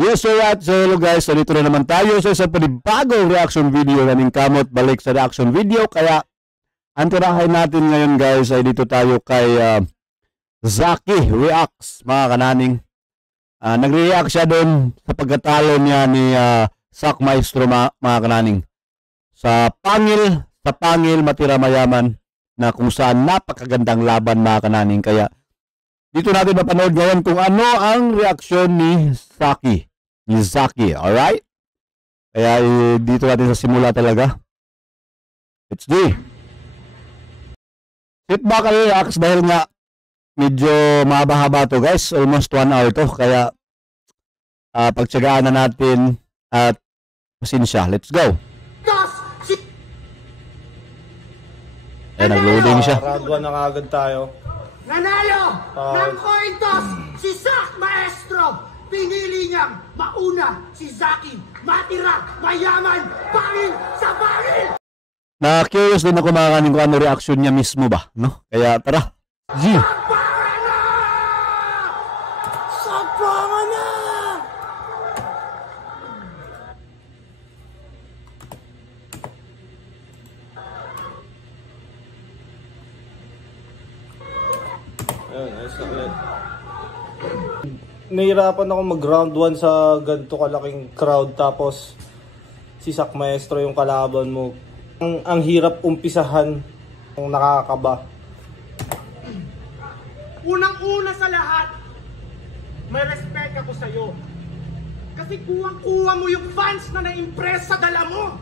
Yes, so hello guys, so dito na naman tayo sa isang panibagong reaction video naming kamot balik sa reaction video. Kaya ang tirahin natin ngayon guys ay dito tayo kay Zaki Reacts, mga kananing. Nagre-react siya doon sa pagkatalo niya ni Sak Maestro, mga kananing, sa pangil matira mayaman, na kung saan napakagandang laban, mga kananing. Kaya dito natin mapanood ngayon kung ano ang reaksyon ni Zaki, alright? Kaya dito natin sa simula talaga. Let's do it. Sit back and relax dahil nga medyo mahaba-haba to guys. Almost 1 hour to. Kaya pagtsagaan na natin at pasensya. Let's go. Nag-loading siya. Round 1 na kagad tayo. Nanalo ng coin toss si Sak Maestro. Pinili niyang mauna si Zaki, matira, mayaman, pangil sa pangil! Na-curious din ako, mga kanin, kung ano reaction niya mismo ba, no? Kaya tara, G! Sakpangan na! Sakpangan na! Ayun, ayos na ulit. Nahirapan ako mag round 1 sa ganito kalaking crowd, tapos si Sak Maestro yung kalaban mo. Ang hirap umpisahan, ang nakakaba. Unang-una sa lahat, may respect ako sa'yo. Kasi kuwang-kuwa mo yung fans na na-impress sa dala mo.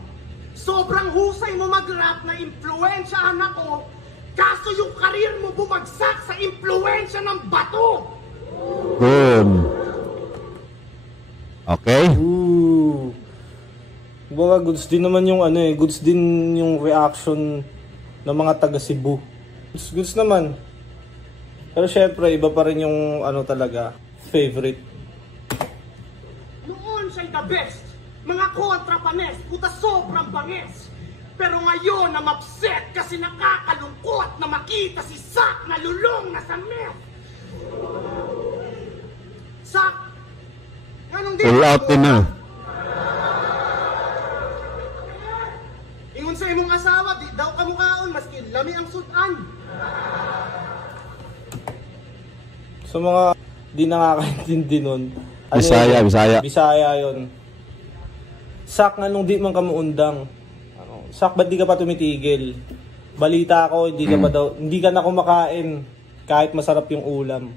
Sobrang husay mo mag-rap na impluwensyahan ako, kaso yung karir mo bumagsak sa impluwensya ng bato. Boom. Okay. Ooh. Baga goods din naman yung goods din yung reaction ng mga taga Cebu. Goods naman. Pero syempre iba pa rin yung talaga favorite. Noon siya'y the best. Mga kontrapanes, puta sobrang banges. Pero ngayon na mapset kasi nakakalungkot na makita si Sak na lulong na sa meth. Sak, ganong din. Full out din na. Ingon sa imong asawa, di daw kamukhaon, maski lami ang sudan. Sa mga di nakakaintindi nun. Bisaya yun. Sak, anong di man ka maundang? Sak, ba't di ka pa tumitigil? Balita ko, hindi ka na kumakain kahit masarap yung ulam.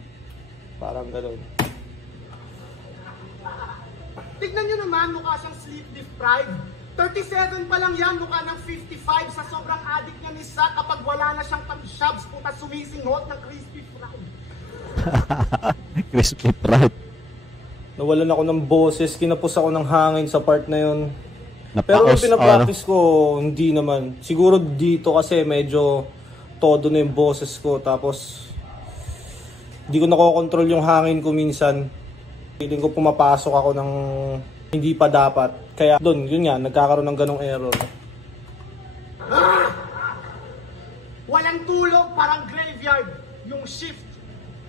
Parang gano'n. Tignan nyo naman, mukha siyang sleep deprived. 37 pa lang yan, mukha ng 55 sa sobrang addict niya ni Sak. Kapag wala na siyang pang-shabs, puta sumisinghot ng crispy fried. Crispy fried. Nawalan ako ng boses, kinapos ako ng hangin sa part na yun. Pero yung pinapractice ko, hindi naman. Siguro dito kasi medyo todo na yung boses ko. Tapos, hindi ko nakokontrol yung hangin ko minsan. Feeling ko pumapasok ako ng hindi pa dapat. Kaya doon, yun nga, nagkakaroon ng ganong error. Walang tulog, parang graveyard yung shift.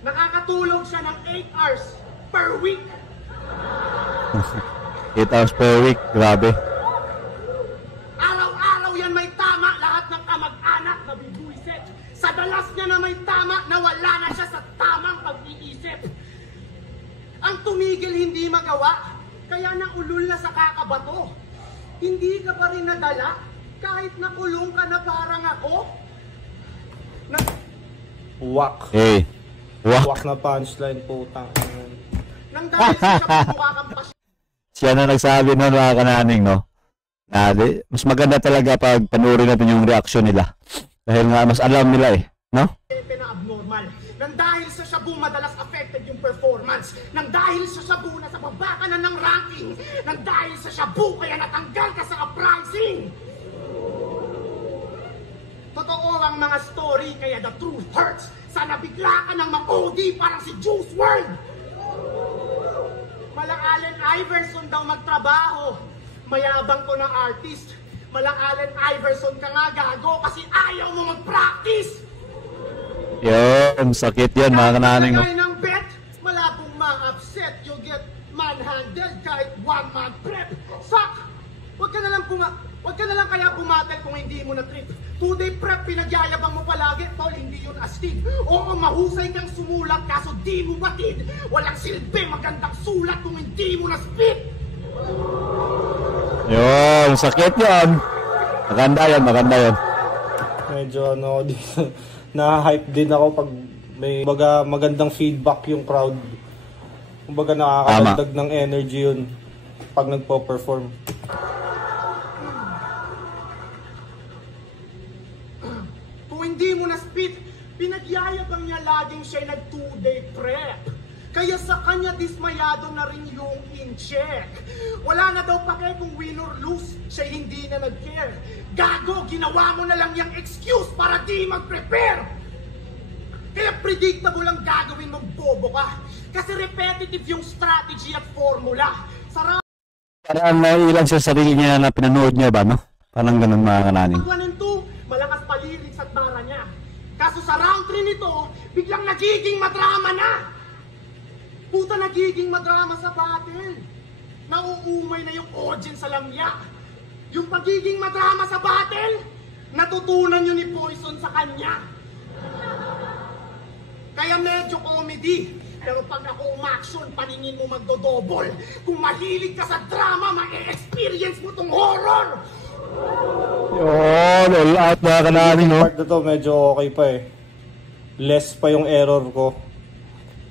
Nakakatulog siya ng 8 hours per week. 8 hours per week, grabe. Araw-araw yan may tama, lahat ng kamag-anak na bibuisit. Sa dalas niya na may tama, nawala na siya sa tamang pag-iisip. Ang tumigil hindi magawa, kaya naulul na sa kakabato. Hindi ka pa rin nadala, kahit nakulong ka na parang ako. Wak. Hey. Wak na punchline, putang. Nang dahil sa siya mukha kang pasya. Siya na nagsabi nun, mga kananing, no? Mas maganda talaga pag panurin natin yung reaction nila. Dahil nga mas alam nila no? Na abnormal. Nang dahil sa shabu madalas affected yung performance. Nang dahil sa shabu nasa baba ka na ng ranking. Nang dahil sa shabu kaya natanggal ka sa uprising. Totoo ang mga story kaya the truth hurts. Sana bigla ka ng ma-OD parang si Juice WRLD. Malang Allen Iverson daw magtrabaho. Mayabang ko ng artist. Malang Allen Iverson ka nga gago kasi ayaw mo mag-practice. Yun, sakit yun, mga kananing. Ng bet, malabong ma-upset, you'll get manhandled kahit one-man prep. Sak! Huwag ka na lang kaya pumatel kung hindi mo na trip. 2-day prep, pinagyayabang mo palagi, tol, hindi yun astig. Oo, mahusay kang sumulat, kaso di mo batid. Walang silbi, magandang sulat kung hindi mo na spit. Yun, sakit yun. Maganda yun. Medyo na-hype din ako pag may magandang feedback yung crowd. Kumbaga nakakadagdag ng energy yun pag nagpo-perform. Kung hindi mo na spit, pinagyayabang niya laging siya nag 2-day prep. Kaya sa kanya dismayado na rin yung in-check. Wala na daw pake kung win or lose, siya hindi na nag-care. Gago, ginawa mo na lang yung excuse para di mag-prepare. Kaya predictable ang gagawin mong bobo ka. Kasi repetitive yung strategy at formula. Parang naiilan sa sarili niya na pinanood niya ba, no? Parang ganun mga kananin. 1 and 2, malakas paliris at bara niya. Kaso sa round 3 nito, biglang nagiging madrama na. Puta, nagiging madrama sa battle. Nauumay na yung audience sa lamya. Yung pagiging madrama sa battle, natutunan yun ni Poison sa kanya. Kaya medyo comedy. Pero pag ako umaksyon, paningin mo magdodouble. Kung mahilig ka sa drama, ma-experience mo tong horror. Yun, all out mga kananin, no? Part na to, medyo okay pa eh. Less pa yung error ko.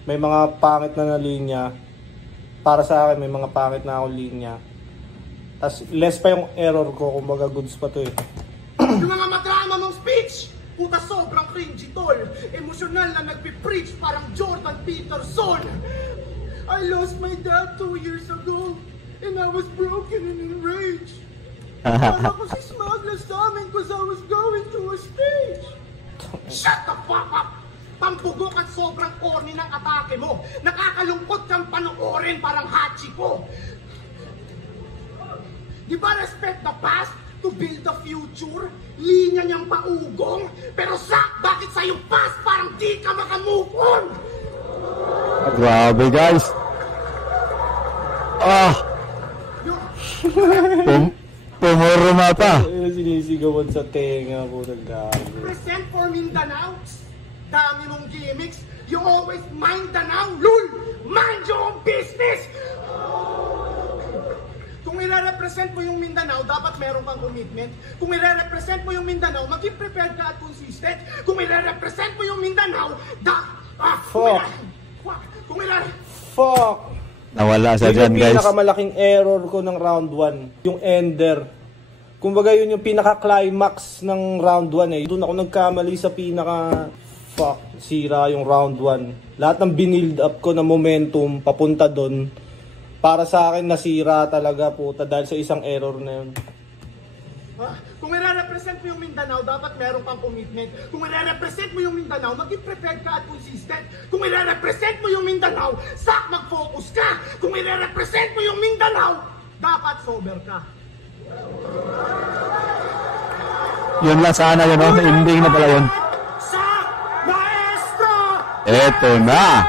May mga pangit na linya. Para sa akin, may mga pangit na akong linya. Tapos less pa yung error ko, kumbaga goods pa to eh. Yung mga madrama mong speech, puta sobrang cringy tol. Emosyonal na nagpipreach parang Jordan Peterson. I lost my dad 2 years ago and I was broken and enraged. Kala ko si Smugglers sa amin cause I was going to a stage. Shut the fuck up! Pampugok at sobrang corny ng atake mo. Nakakalungkot kang panoorin parang Hachiko. Di ba respect the past to build the future? Linya niyang paugong. Pero Zach, bakit sa'yo past parang di ka makamove on? Grabe guys. Pumuruma pa. Sinisigawan sa tenga po ng gabi. Present for Mindanao. Dami mong gimmicks. You always mind Danao. Lul! Mind your own business! Kung i-represent mo yung Mindanao, dapat meron kang commitment. Kung i-represent mo yung Mindanao, maging prepared ka at consistent. Kung i-represent mo yung Mindanao, Fuck! Nawala sa dyan, guys. Yung pinakamalaking error ko ng round 1, yung ender. Kumbaga yun yung pinaka-climax ng round 1 eh. Doon ako nagkamali sa sira yung round 1. Lahat ng binild up ko na momentum papunta doon, para sa akin nasira talaga puta dahil sa isang error na yun. Kung i-represent mo yung Mindanao, dapat meron kang commitment. Kung i-represent mo yung Mindanao, maging prepared ka at consistent. Kung i-represent mo yung Mindanao, sak mag-focus ka. Kung i-represent mo yung Mindanao, dapat sober ka. Yun lang sana yun, no? Ending na pala yun. Eto na!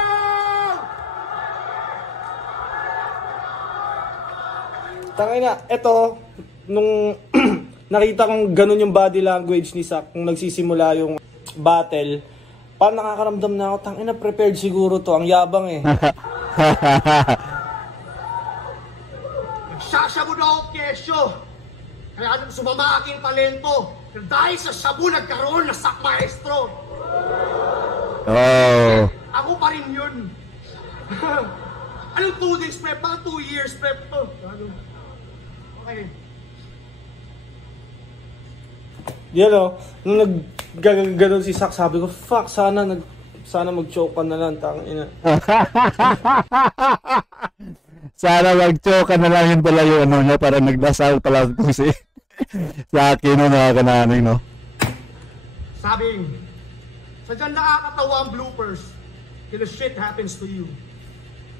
Tangina, eto, nung nakita kong ganun yung body language ni Zach, kung nagsisimula yung battle, parang nakakaramdam na ako, tangina, prepared siguro to, ang yabang eh. Nagsasabo na ako kesyo, kaya anong sumama aking talento, dahil sa sabu nagkaroon na Zach Maestro. Oh. Ako pa rin yun. Anong 2 days prep? Bakit 2 years prep to? Okay. Yan o, nung nag-ganon si Zach, sabi ko, fuck, sana mag-choke ka na lang, tangina. Sana mag-choke ka na lang yun pala yung ano niya, parang nagdasal pala kung si akin no, nakakananing, no? Sabing, sadyang nakakatawa ang bloopers till the shit happens to you.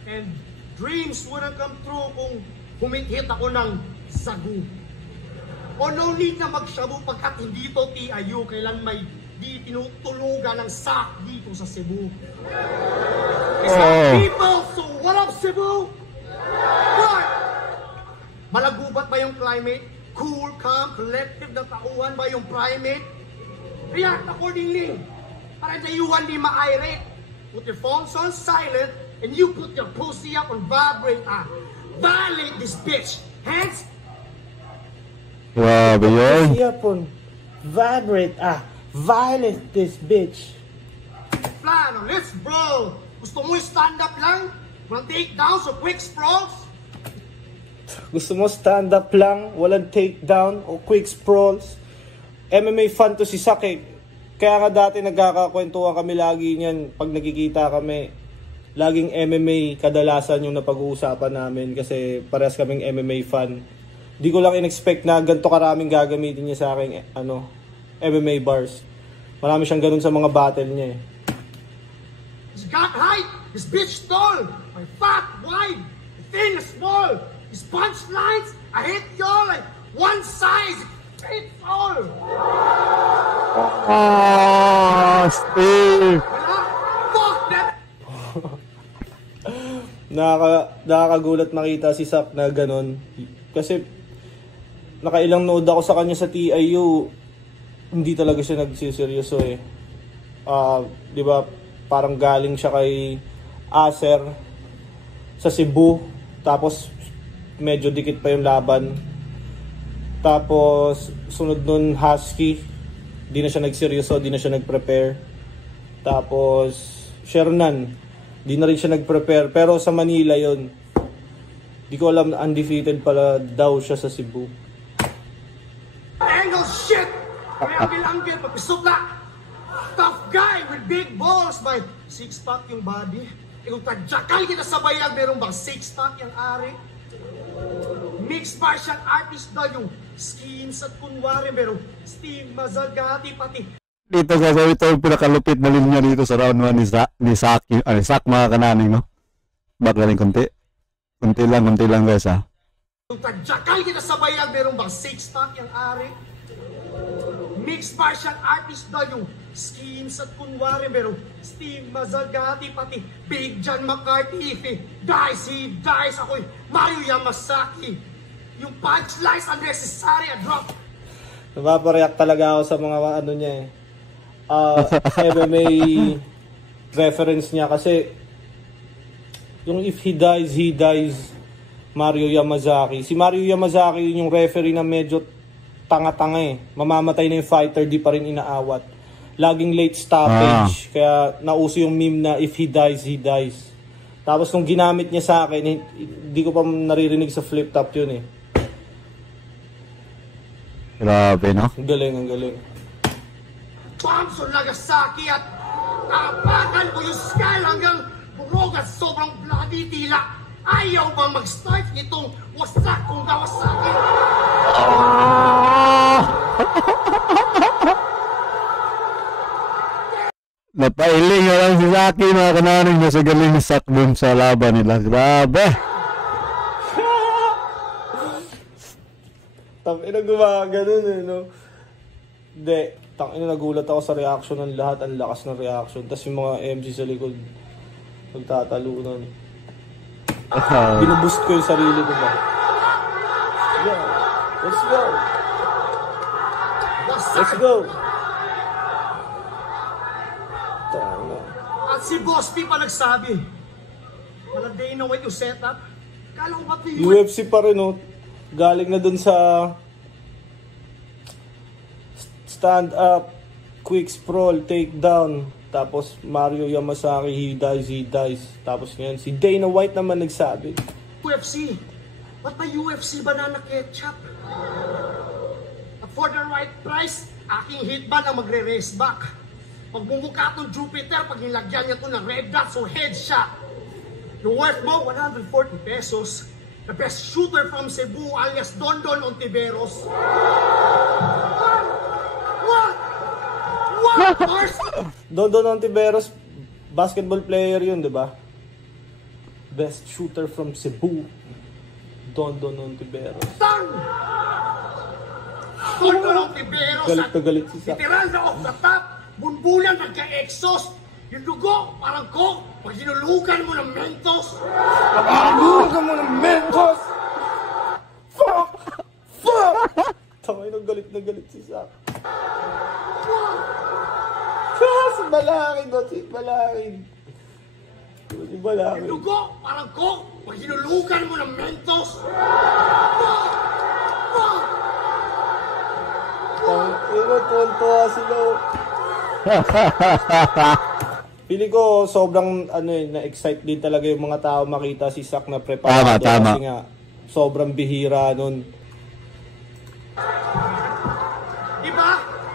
And dreams wouldn't come true kung humit-hit ako ng sagu. O no need na magshabu pagkat hindi to TIU, kailan may di tinutulugan ng sak dito sa Cebu. People, so what up Cebu? What? Malagubat ba yung climate? Cool, calm, collective na tauhan ba yung primate? React accordingly. Para dayuhan di ma-irate. Put your phones on silent and you put your pussy up on vibrate. Violate this bitch. Hands. Grabe yun. Yapon. Vibrate. Violate this bitch. Plano, let's bro. Gusto mo stand up lang? Walang takedowns or quick sprawls? Gusto mo stand up lang, walang takedown o quick sprawls? MMA fan to si Sak. Kaya nga dati nagkakakwentuhan kami lagi niyan pag nagkikita kami. Laging MMA kadalasan yung napag-uusapan namin kasi parehas kaming MMA fan. Di ko lang in-expect na ganito karaming gagamitin niya sa aking MMA bars. Marami siyang ganun sa mga battle niya eh. He's got height. His bitch tall. My fat, wide, thin, small. His punchlines, I hate y'all like one size fits all. Steve. Wala? Fuck that. Nakakagulat makita si Sak na ganun. Kasi nakailang nood ako sa kanya sa TIU. Hindi talaga siya nagsiseryoso eh. Di ba? Parang galing siya kay Acer sa Cebu. Tapos medyo dikit pa yung laban. Tapos sunod nun Husky. Di na siya nagseryoso, di na siya nagprepare. Tapos Shernan, di na rin siya nagprepare. Pero sa Manila yon. Di ko alam, undefeated pala daw siya sa Cebu. Angle shit. Kaya bilangin, pagpisupla. Tough guy with big balls, by six-pack yung body. Kung tadjakal kita sa bayag, meron bang six-pack yung ari? Mixed martial artist daw yung skins at kunwari, meron Steve Mazagati pati. Dito guys, ito yung pinakalupit na linya dito sa round 1 ni Sak mga kananing, no? Baka rin konti. Konti lang guys, ha? Kung tadjakal kita sa bayag, meron bang six-pack yung ari? Mixed martial artist daw yung skins at kunwari, meron Steve Mazagati pati Big John McCarthy. He dies, ako'y Mario Yamasaki. Yung punchlines unnecessary, a drop. Napapareact talaga ako sa mga ano niya eh. MMA reference niya kasi yung if he dies, Mario Yamazaki. Si Mario Yamazaki yun yung referee na medyo tanga-tanga eh. Mamamatay na yung fighter, di pa rin inaawat. Laging late stoppage. Kaya nauso yung meme na if he dies. Tapos nung ginamit niya sa akin, hindi ko pa naririnig sa flip top yun eh. Grabe, no? Ang galing. Bombs on Nagasaki at tapakan ko yung skull hanggang burog at sobrang bloody tila. Ayaw bang mag-start itong wasak kung gawasakin? Napailing nga lang si Saki mga kananing na sa galing ni Sak dun sa laban nila. Grabe! Tangina gumaganon eh, no? Hindi. Tangina nagulat ako sa reaction ng lahat. Ang lakas ng reaction. Tapos yung mga MC sa likod nagtatalunan. Binuboost ko yung sarili ko ba? Yeah. Let's go! Let's go! Tangina. At si Boss P pa nagsabi, maladay na wait yung setup. Kala ko ba ito yung UFC pa rin, no? Galing na dun sa stand up, quick sprawl, takedown. Tapos Mario Yamasaki, he dies. Tapos ngayon si Dana White naman nagsabi. UFC? Ba't may UFC banana ketchup? At for the right price, aking hitman ang magre-race back. Pag bumuka itong Jupiter, pag nilagyan niya ito ng red dots o headshot, yung worth mo, 140 pesos. The best shooter from Cebu alias Dondon Ontiveros. What? Mars? Dondon Ontiveros, basketball player yun, di ba? Best shooter from Cebu, Dondon Ontiveros. Tang! Dondon Ontiveros. Galit na galit si Sak. Literal na off the top. Bunbulan nagka-exhaust. Yung dugo, parang coke. Pag hinulugan mo ng Mentos. Hinulugan mo ng Mentos! Fuck! Fuck! Tangay na galit si Zack. Si Balakid ba? Si Balakid. Si Balakid. Yung dugo, parang coke. Pag hinulugan mo ng Mentos. Tuwan-tuwa sila. Pili ko sobrang na-excite din talaga yung mga tao makita si Zack na preparado. Tama. Kasi nga, sobrang bihira nun.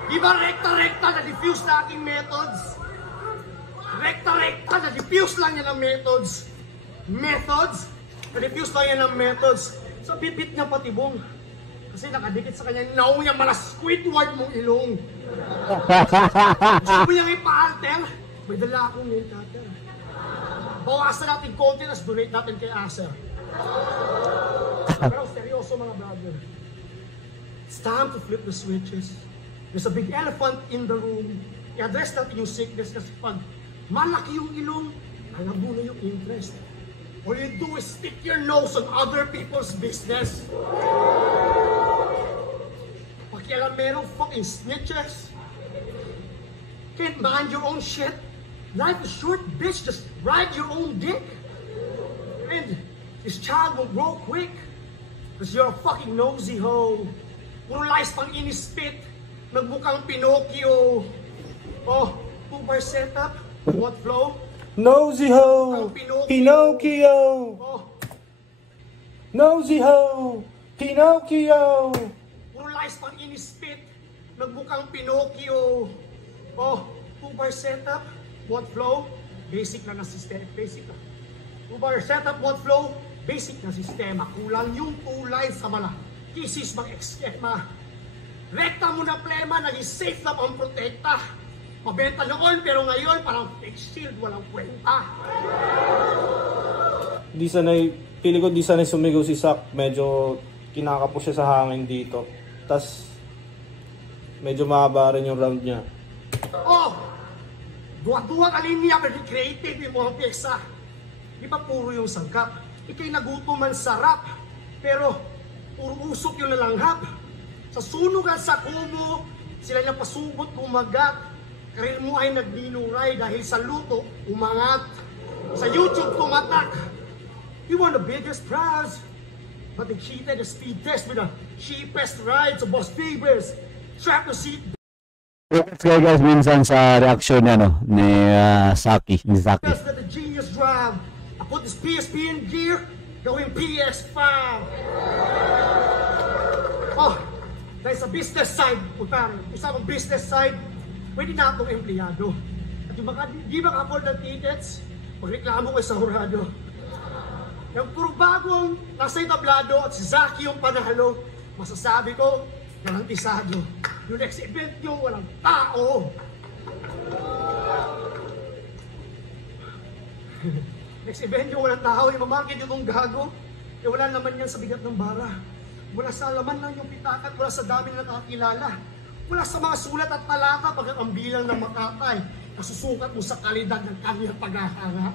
Diba rekta-rekta na diffuse na aking methods? Rekta-rekta na diffuse lang yan ang methods. Na-diffuse lang yan ang methods. Sa bibit niya patibong. Kasi nakadikit sa kanya, naong niya malas Squidward mong ilong. Gusto mo niyang ipa-alter? May dala akong nail cutter. Bawasan natin konti, tas donate natin kay Acer. Pero seryoso mga brother. It's time to flip the switches. There's a big elephant in the room. I-address natin yung sickness kasi pag malaki yung ilong, alam mo na yung interest. All you do is stick your nose on other people's business. Pakialam merong fucking snitches. Can't mind your own shit. Life is short, bitch. Just ride your own dick. And this child will grow quick. Cause you're a fucking nosy hoe. Puro lies pang inispit. Nagmukhang Pinocchio. Oh, 2-bar setup. What flow? Nosy ho! Pinocchio! Oh, Nosy ho! Pinocchio! puro lies pang inispit. Nagmukhang Pinocchio. Oh, 2-bar setup. What flow? Basic lang ang sistema. Basic lang. 2-bar setup, what flow? Basic na sistema. Kulang yung 2 lines sa mala. Kisis mag-ekskema. Rekta mo na plema, naging safe na pang protekta. Mabenta noon, pero ngayon parang fake shield, walang kwenta. Pili ko di sanay sumigaw si Zack. Medyo kinakapo siya sa hangin dito. Tas medyo mahaba rin yung round niya. Oh! Duwa-duwa ka linya, pero creative yung mga pyesa. Di ba puro yung sangkap? Ika'y nagutuman sa rap, pero puro usok yung nalanghap. Sa sunog at sa kumo, sila na pasubot kumagat. Karir mo ay nagdinuray dahil sa luto, umangat. Sa YouTube tumatak. You won the biggest prize, but they cheated the speed test with the cheapest ride. So Boss Fevers, trap the seat. Let's go guys minsan sa reaction ni Saki. That's the genius drive. I put this PSP in gear, going PS5. Oh, dahil sa business side, usapang business side, pwede na akong empleyado. At yung di maka-afford ng tickets, magreklamo ko sa hurado. Yung puro bagong nasa itablado at si Zaki yung panalo, masasabi ko, garantisado. Yung next event nyo, walang tao. Next event nyo, walang tao. Yung mamakit yung gago, wala naman yan sa bigat ng bara. Wala sa laman lang yung pitakat, wala sa dami na nakakilala. Wala sa mga sulat at talata pagkat ang bilang ng makatay, nasusukat mo sa kalidad ng kanyang paghahanga.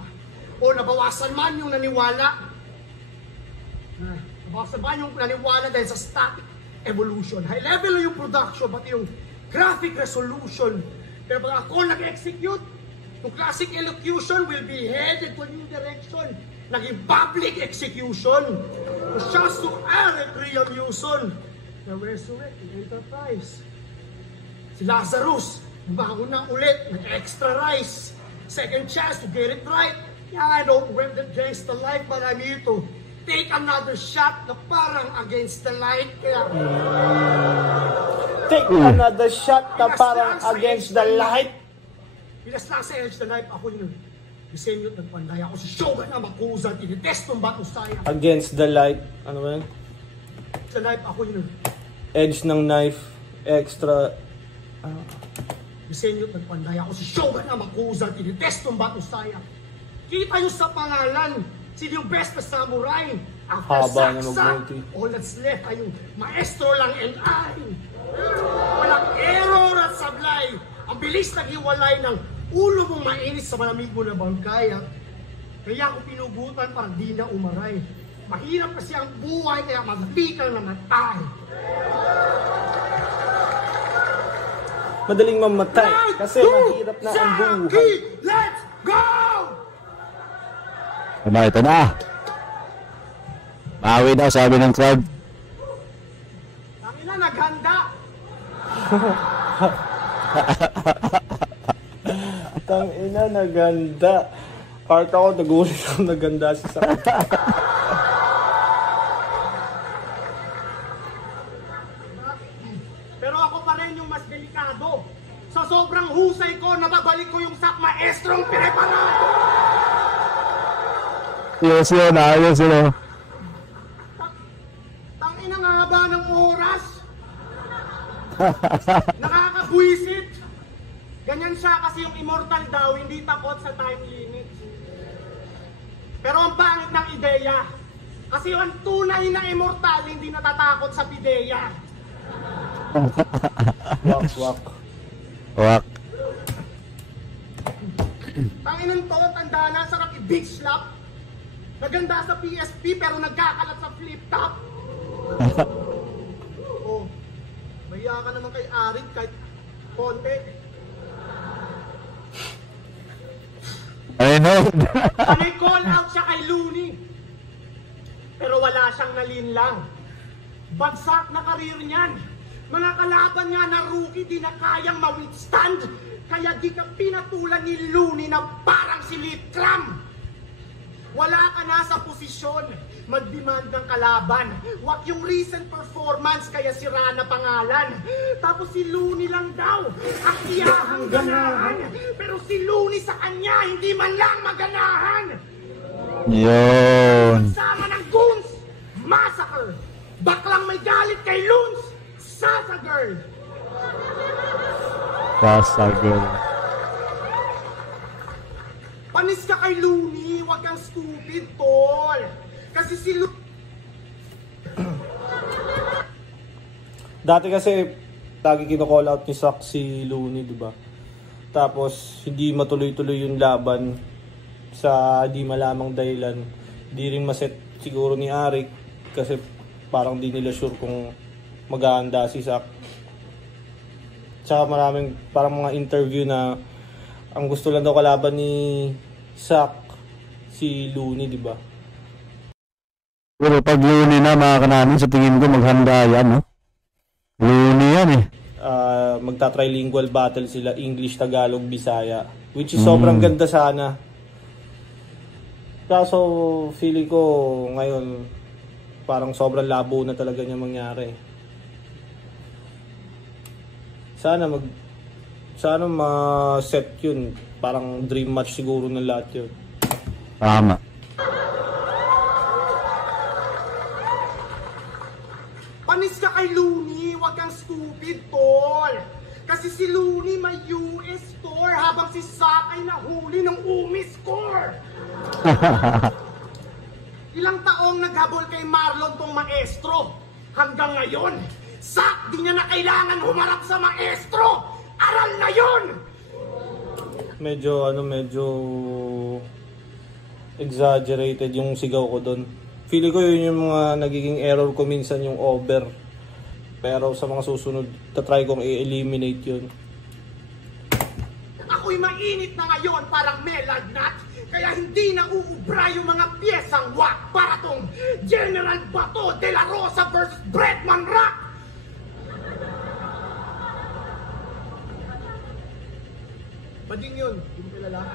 O nabawasan man yung naniwala. Nabawasan man yung naniwala dahil sa static evolution. High level yung production, pati yung graphic resolution. Pero pag ako nag-execute, yung classic elocution will be headed to a new direction. Naging public execution. The chance to Alec Riamuson. The resurrected enterprise. Si Lazarus, bago na ulit, nag-extra rice. Second chance to get it right. Yeah, I don't win against the light, but I'm here to take another shot na parang against the light. Kaya... Take another shot na parang against the light. Pinas lang sa edge the knife, ako yun. Disenyo at nagpanday ako sa Shogun na makusan, tinitest ng bato saya. Against the light. Ano ba yun? The knife, ako yun. Edge ng knife, extra. Disenyo at nagpanday ako sa Shogun na makusan, tinitest ng bato saya. Kita nyo sa pangalan, sino yung best na samurai? After saksak, all that's left ay yung maestro lang and I. Walang error at sablay. Ang bilis naghiwalay ng Ulo mong mainit sa malamig mo na bangkay, ha? Kaya ako pinugutan para di na umaray. Mahirap kasi ang buhay, kaya madali kang namatay. Madaling mamatay kasi mahirap na ang buhay. Let's go! Ito na. Bawi daw, sabi ng crowd. Tangina, naghanda. Tangina, naganda. Kahit ako, nagulit ako naganda si Sak. Pero ako pa rin yung mas delikado. Sa sobrang husay ko, nababalik ko yung sak maestrong pineparado. Yes, yun. Ayos yun. Tangina, nga haba ng oras. Nakakabwisit. Ganyan siya kasi yung immortal daw, hindi takot sa time limit. Pero ang pangit ng ideya. Kasi yung tunay na immortal, hindi natatakot sa pideya. Wak, wak. Wak. Tanginan to, tanda na, sarap i-big slap. Naganda sa PSP pero nagkakalat sa flip top. Oh, maya ka naman kay Arik kahit konti. I know. Panay call out siya kay Looney. Pero wala siyang nalinlang. Bagsak na karir niyan. Mga kalaban nga na rookie di na kayang ma-withstand. Kaya di ka pinatulan ni Looney na parang si Litram. Wala ka na sa posisyon. Mag-demand ng kalaban. Wag yung recent performance kaya sira na pangalan. Tapos si Looney lang daw ang iyahang ganahan. Pero si Looney sa kanya hindi man lang maganahan. Yun. Sama ng goons, massacre. Baklang may galit kay Loons, Sasa girl. Pasagol. Panis ka kay Looney, wag kang stupid, tol. Kasi si Looney... Dati kasi, lagi kino-call out ni Sak si Looney, di ba? Tapos, hindi matuloy-tuloy yung laban sa di malamang dahilan. Di rin maset siguro ni Arik kasi parang di nila sure kung mag-aanda si Sak. Tsaka maraming parang mga interview na ang gusto lang daw kalaban ni Sak si Looney, di ba? Pero pag Looney na mga kananin, sa tingin ko maghanda yan, no? Looney yan eh. Magta-trilingual battle sila, English, Tagalog, Bisaya. Which is sobrang ganda sana. Kaso feeling ko ngayon parang sobrang labo na talaga niya mangyari. Sana ma-set yun. Parang dream match siguro ng lahat yun. Tama. Panis ka kay Looney, wag kang stupid, tol. Kasi si Looney may US store habang si Sak ay nahuli ng Umi score. Ilang taong naghabol kay Marlon tong maestro. Hanggang ngayon, Sak di niya na kailangan humarap sa maestro. Aral na yun! Medyo exaggerated yung sigaw ko doon. Feeling ko yun yung mga nagiging error ko minsan, yung over. Pero sa mga susunod, tatry kong i-eliminate yun. Ako'y mainit na ngayon parang melagnat. Kaya hindi na uubra yung mga piyesang wak para tong General Bato de la Rosa vs. Bretman Rock. Bading yun, hindi mo kilala.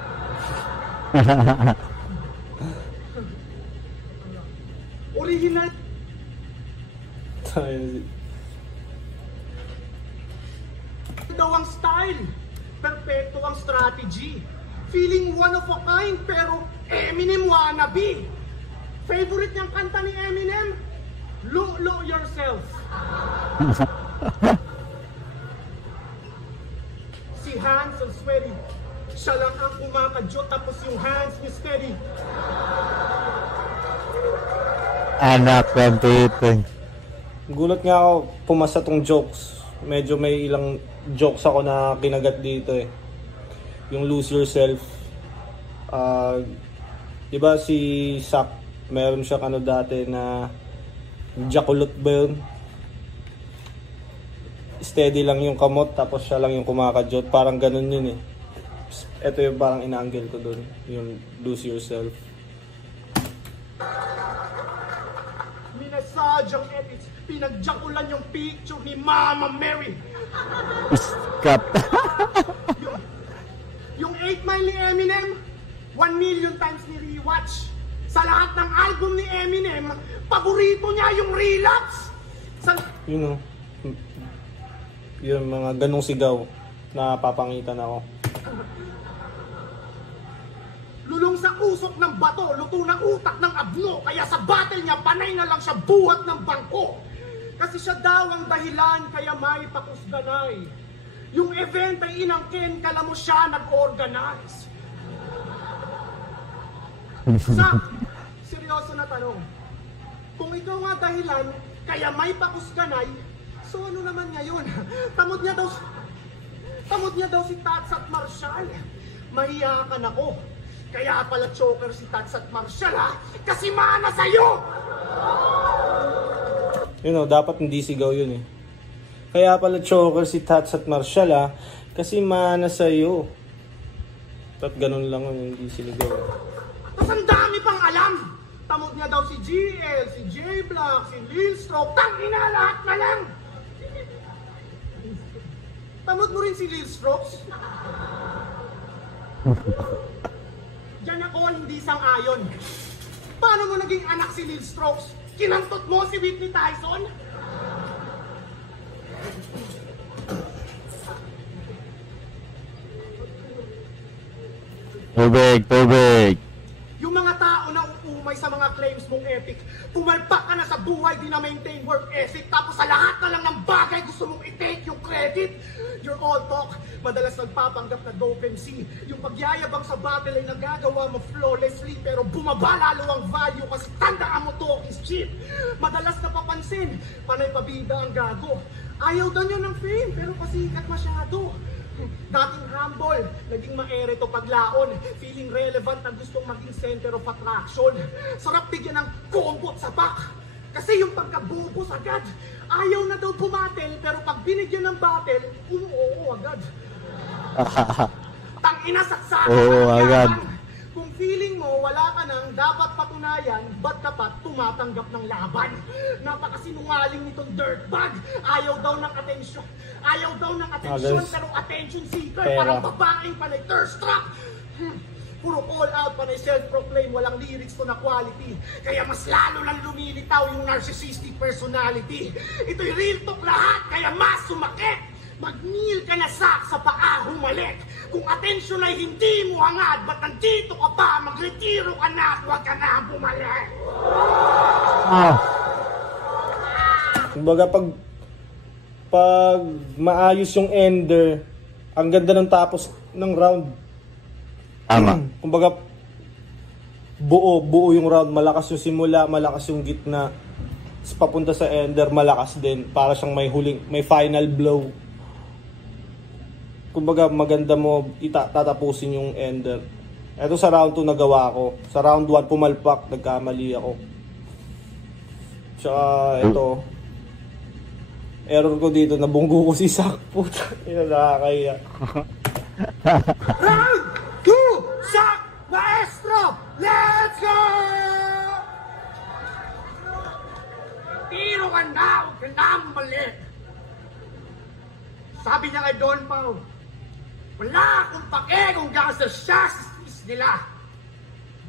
Original. Daw ang style. Perfecto ang strategy. Feeling one of a kind pero Eminem wannabe. Favorite niyang kanta ni Eminem? Lo Yourself. Si Hans ang sweaty. Siya lang ang kumakadyo tapos yung hands ni steady. Anak, 28. Gulat nga ako, pumasa tong jokes. Medyo may ilang jokes ako na kinagat dito eh. yung Lose Yourself. Diba si Zack, meron siya ano dati na jaculot ba yun? Steady lang yung kamot tapos siya lang yung kumakadyot. Parang ganun yun eh. Ito yung parang ina-angle ko dun, yung Lose Yourself. Minasadyang edits, pinagjakulan yung picture ni Mama Mary. Cut. Yung 8 Mile ni Eminem, 1 million times ni rewatch. Sa lahat ng album ni Eminem, paborito niya yung Relapse. You know, yung mga ganong sigaw na papangitan ako. Lulong sa usok ng bato, luto ng utak ng abno. Kaya sa battle niya, panay na lang siya buhat ng bangko. Kasi siya daw ang dahilan, kaya may pakusganay. Yung event ay inangkin, kala mo siya nag-organize. Zack, seryoso na tanong. Kung ikaw nga dahilan, kaya may pakusganay, so ano naman ngayon? Tamod niya daw si Tats at Marshall. Mahiyakan ako. Kaya pala choker si Tats at Marshall, ha? Kasi mana sa'yo! You know, dapat hindi sigaw yun eh. Kaya pala choker si Tats at Marshall, ha? Kasi mana sa'yo. At ganun lang yun, hindi siligaw. Tapos ang dami pang alam! Tamod niya daw si GL, si J-Block, si Lil Stroke. Tangina lahat na lang! Tamod mo rin si Lil Strokes? Diyan ako hindi sang-ayon. Paano mo naging anak si Lil Strokes? Kinantot mo si Whitney Tyson? Tubig. Yung mga tao na uumay sa mga claims mong epic, pumalpak ka na sa buhay, di na maintain work ethic, tapos sa lahat na lang ng bagay gusto mong i-take yung credit. You're all talk, madalas nagpapanggap na dope MC. Yung pagyayabang sa battle ay nagagawa mo flawlessly, pero bumaba lalo ang value kasi tandaan mo talk is cheap. Madalas napapansin, panay pabida ang gago. Ayaw daw niya ng fame, pero pasikat masyado. Dating humble, naging maere to paglaon. Feeling relevant na gustong maging center of attraction. Sarap bigyan ng combo sa back. Kasi yung pagkabubos agad. Ayaw na daw bumatel, pero pag binigyan ng battle, oo agad. Tangina saksakan. Oo, agad. Kung feeling mo wala ka nang dapat patunayan, ba't ka pa tumatanggap ng laban? Napakasinungaling nitong dirtbag. Ayaw daw ng atensyon. Ayaw daw ng atensyon, pero attention seeker. Parang babaeng panay thirst trap. Puro call out, panay self-proclaim, walang lyrics to na quality. Kaya mas lalo lang lumilitaw yung narcissistic personality. Ito'y real talk lahat, kaya mas sumakit. Mag-kneel ka na sa paa, humalik. Kung atensyon ay hindi mo hangad, ba't nandito ka pa? Magretiro ka na at huwag ka na bumalik. Kumbaga pag maayos yung ender, ang ganda ng tapos ng round. Tama. Kumbaga buo yung round, malakas yung simula, malakas yung gitna. Papunta sa ender, malakas din. Para siyang may final blow. Kumbaga maganda mo tatapusin yung ender. Ito sa round 2 nagawa ko. Sa round 1 pumalpak, nagkamali ako. Tsaka ito, error ko dito, nabunggo ko si Zack. Puta, nakakaya. Round 2, Zack Maestro! Let's go! Tiro ka na, huwag ka na bumalik. Sabi niya kay Don Pao, wala akong pake kung gasa siya sa sis nila.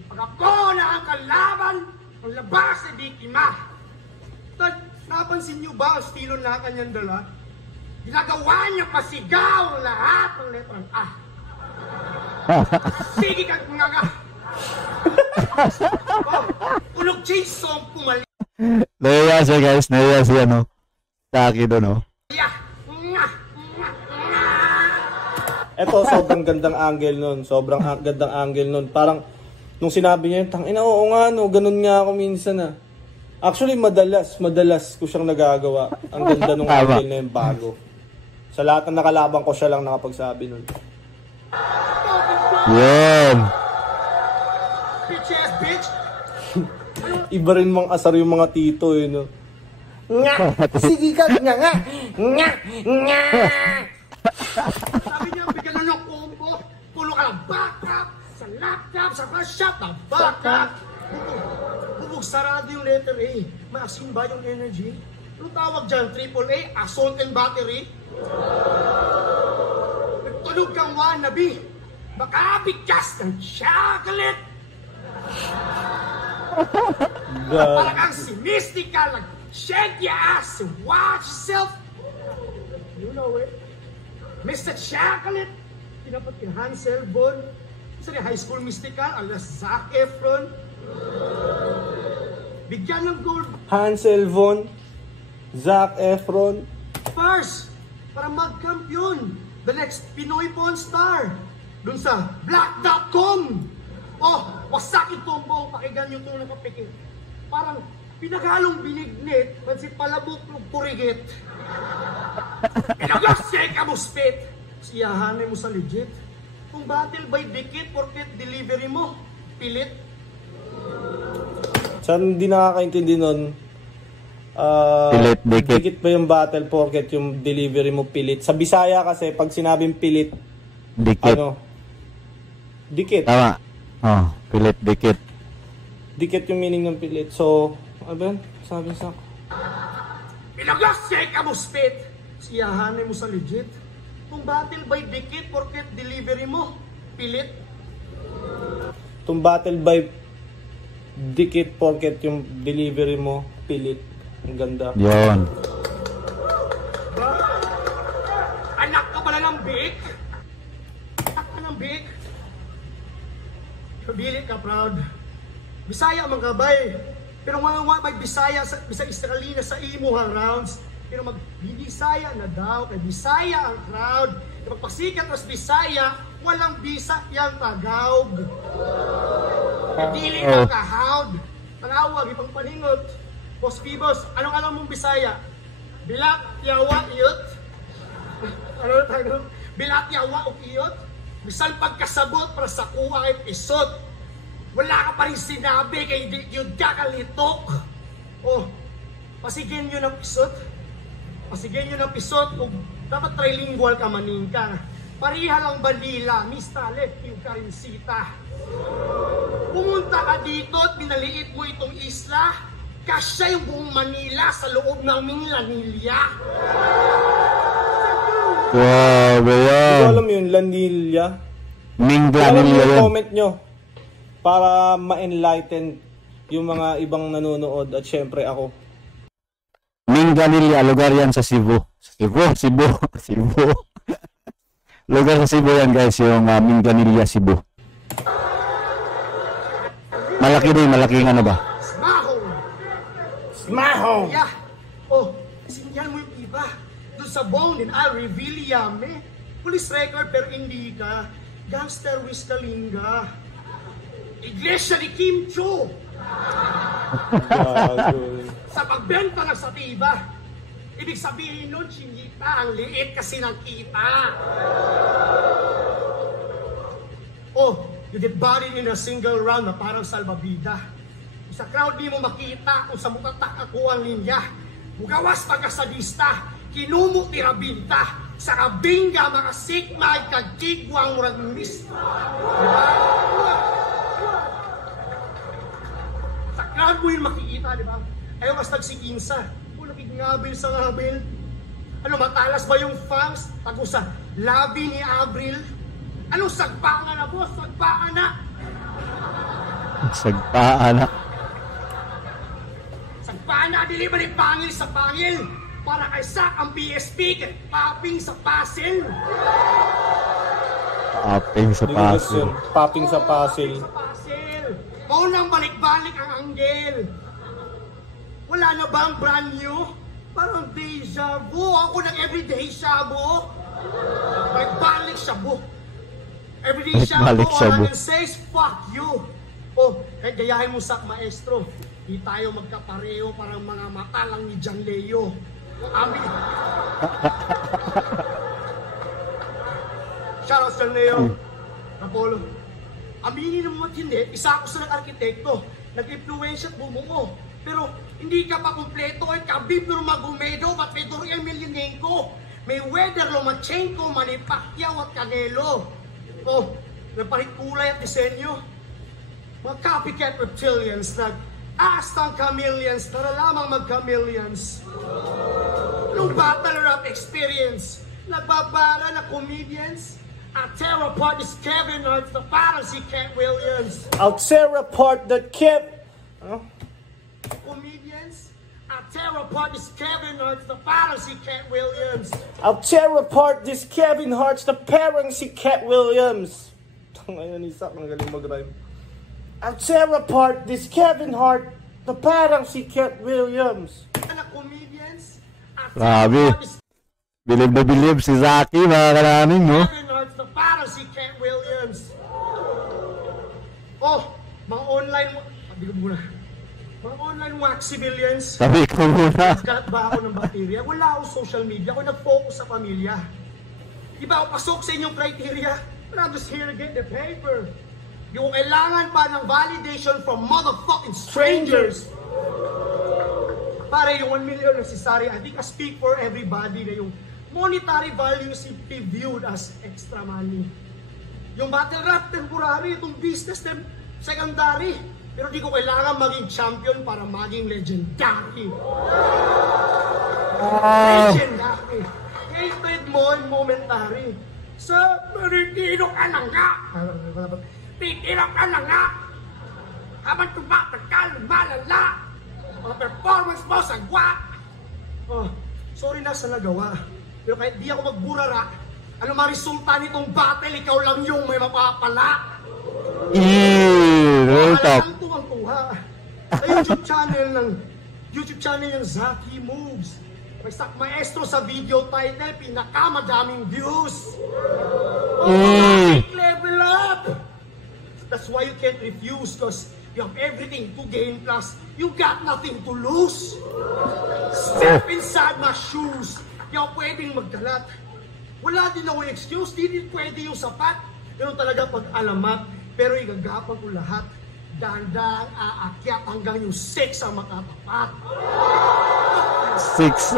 Pag ako na ang kalaban, ang labas ay biktima. Tad, napansin niyo ba ang estilo na kanyang dala? Ginagawa niya pasigaw lahat ng letrang A. Sige kang mga ulog chase song pumalik. Naiya siya guys, naiya siya no. Taki doon no. Eto, sobrang gandang angle nun. Sobrang gandang angle nun. Parang, nung sinabi niya, tangina, oo nga, no, ganun nga ako minsan, ah. Actually, madalas ko siyang nagagawa. Ang ganda nung angle na yung bago. Sa lahat ng nakalabang ko, siya lang nakapagsabi nun. Yan. Bitch ass bitch! Iba rin mang asar yung mga tito eh, no? Nga! Sige ka! Nga nga! Nga! Nga! Sabi niya, bigyan na ng combo. Pulo ka ng backup sa laptop, sa first shop ng backup. Bubog sarado yung letter A. Maasin ba yung energy? Anong tawag dyan? AAA? Assault and battery? Nagtunog kang wannabe. Makabigkas ng chocolate. Para kang si Mystica lang. Shake your ass and watch yourself. You know it. Mr. Chocolate. Tinapat kay Hansel Bon. Isa ni high school mystical alas Zac Efron. Bigyan ng gold Hansel Von, Zac Efron. bars para mag-kampiyon. The next Pinoy porn star. Dun sa black.com. Oh, wasak yung tombo. Pakinggan yung tunong kapikit. Parang pinaghalong binignit, pansit palabok ng purigit. Pinaglasay ka mo spit. Siyahanay mo sa legit. Kung battle by dikit, porket delivery mo, pilit. Saan hindi nakakaintindi nun? Pilit, dikit. Dikit ba yung battle porket yung delivery mo pilit? Sa Bisaya kasi, pag sinabing pilit, Dikit. ano? Dikit. Tama. Oh, pilit, dikit. Dikit yung meaning ng pilit. So, ano ba yun? Sabi sa ako. Pinaglasay ka mo spit. Siyahanay mo sa legit. Kung battle by dikit, porket delivery mo, pilit. Itong battle by dikit porket yung delivery mo pilit. Ang ganda. Yon. Ba? Anak ka pala ng big? Anak ka ng big? Kabilit ka, proud. Bisaya man ka, bay. Pero mga may Bisaya sa Israelina sa imo hang rounds. Pero mag-Bisaya na daw. Kay Bisaya ang crowd. Kapag pasikat mas Bisaya, walang bisa yang Tagawg. Dili ka kahawd. Tanawag, ipang paningot. Boss Pibos, anong alam mong Bisaya? Bilat, yawa, iyot? Ano tayo? Bilat, yawa, o iyot? Bisan pagkasabot para sa kuha episode. Wala ka pa rin sinabi kay yun ka kalitok. Oh, pasigin yun ang episode. Pasigin yun ang episode kung dapat trilingual ka maningka. Pariha lang bandila, Mista, left yung karinsita. Pumunta ka dito at binaliit mo itong isla. Kasya yung buong Manila sa loob ng Minglanilla. Wow, Hindi ko yan. alam yun, Lanilla. Mingla Alam nila yung yan. comment nyo para ma-enlighten yung mga ibang nanonood at syempre ako. Minglanilla, lugar yan sa Cebu. Cebu. Lugar sa Cebu yan guys, yung Minglanilla, Cebu. Malaki din, malaking ano ba? Smaho! Yeah. Oh, sinyan mo yung iba. Doon sa bone din, I'll reveal yame. Police record pero hindi ka. Gangster Wiz Kalinga. Iglesia ni Kim Cho. Sa pagbenta ng satiba. Ibig sabihin nun, chinita, ang liit kasi ng kita. Oh, you get buried in a single round na parang salbabida. Sa crowd di mo makita kung sa mutatak ako ang linya. Mugawas pagkasadista, kinumo tirabinta, sa kabingga makasikmay kagkigwang murag miss. Sa crowd mo yun makikita, di ba? Ayaw mas nagsikinsa. Kung nakikngabil sa ngabil. Ano, matalas ba yung fangs? Tago sa labi ni Abril. Anong sagpaan na, boss? Sagpaan na! Sagpaan na. Sagpaan na, delivery pangil sa pangil. Para kay Sak ang PSP, popping sa puzzle. Popping sa puzzle. Popping sa puzzle. Sa puzzle. Maunang balik-balik ang anggel. Wala na ba ang brand new? Parang deja vu. Ako ng everyday shabu. Balik-balik shabu. Everyday shabu. All I can say is fuck you. Oh, kaya gayahin mo Sak maestro. Di tayo magkapareho parang mga mata lang ni John Leo. Amin. Shout out John Leo. Apollo. Aminin mo at hindi, isa ako sa arkitekto. Nag-influensya at bumuo. Pero hindi ka pa kumpleto at Khabib Nurmagomedov at Fedor Emelianenko. Mayweather, Lomachenko, Manny Pacquiao at Canelo. Oh, napalit kulay at disenyo. Mga copycat reptilians, nag-astang chameleons, tara lamang mag-chameleons. No battle rap experience, nagbabara na comedians. I'll tear apart this Kevin Hart, the parang si Cat Williams. I'll tear apart that Comedians, I'll tear apart this Kevin Hart, the parang si Cat Williams. I'll tear apart this Kevin Hart's the parang si Cat Williams. Ngayon isa kang galing mag-rhyme. I'll tear apart this Kevin Hart, the parang si Cat Williams. Comedians, Grabe. Bilib na bilib si Zaki, mga karaming, no? Kevin Hart, the parang si Cat Williams. Oh, mga online, sabi ko muna, mga online wax civilians. Sabi ko muna. Nagkalat ba ako ng baterya? Wala akong social media, ako nag-focus sa pamilya. Di ba ako pasok sa inyong criteria? But I'm just here to get the paper. Di ko kailangan pa ng validation from motherfucking strangers. Para yung 1 million necessary, I think I speak for everybody na yung monetary value is viewed as extra money. Yung battle rap, temporary. Itong business, secondary. Pero di ko kailangan maging champion para maging legendary. Legendary. Hatred mo ay momentary. Sa Marikino ka na nga. Titira ka na nga. Habang tumapat ka, lumalala. Ang performance mo, sagwa. Oh, sorry na sa nagawa. Pero kahit di ako magburara, ano maresulta nitong battle, ikaw lang yung may mapapala. Real talk. Ang tuwang-tuwa. Sa YouTube channel ng Zaki Moves. May stock maestro sa video title, pinakamadaming views. Oh, level up! That's why you can't refuse, because you have everything to gain, plus you got nothing to lose. Step inside my shoes. Di ako pwedeng magkalat. Wala din ako yung excuse, di din pwede yung sapat. Pero talaga pag-alamat, pero igagapag ko lahat. Dahan-dahan aakyat hanggang yung 6 ang makatapat. 6-0!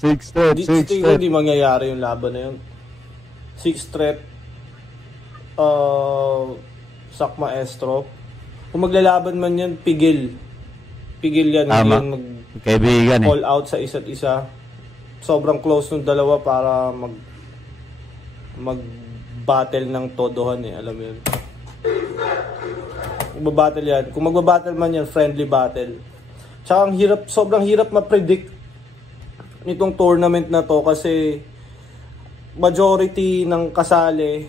Six threat. Hindi mangyayari yung laban na yun. 6 threat. Sak maestro. Kung maglalaban man yan, pigil. Pigil yan. Tama. Kaibigan all out sa isa't isa. Sobrang close ng dalawa para mag-battle ng todohan eh. Alam mo yun. Magbabattle yan. Kung magbabattle man yan, friendly battle. Tsaka ang hirap, sobrang hirap ma-predict nitong tournament na to kasi majority ng kasali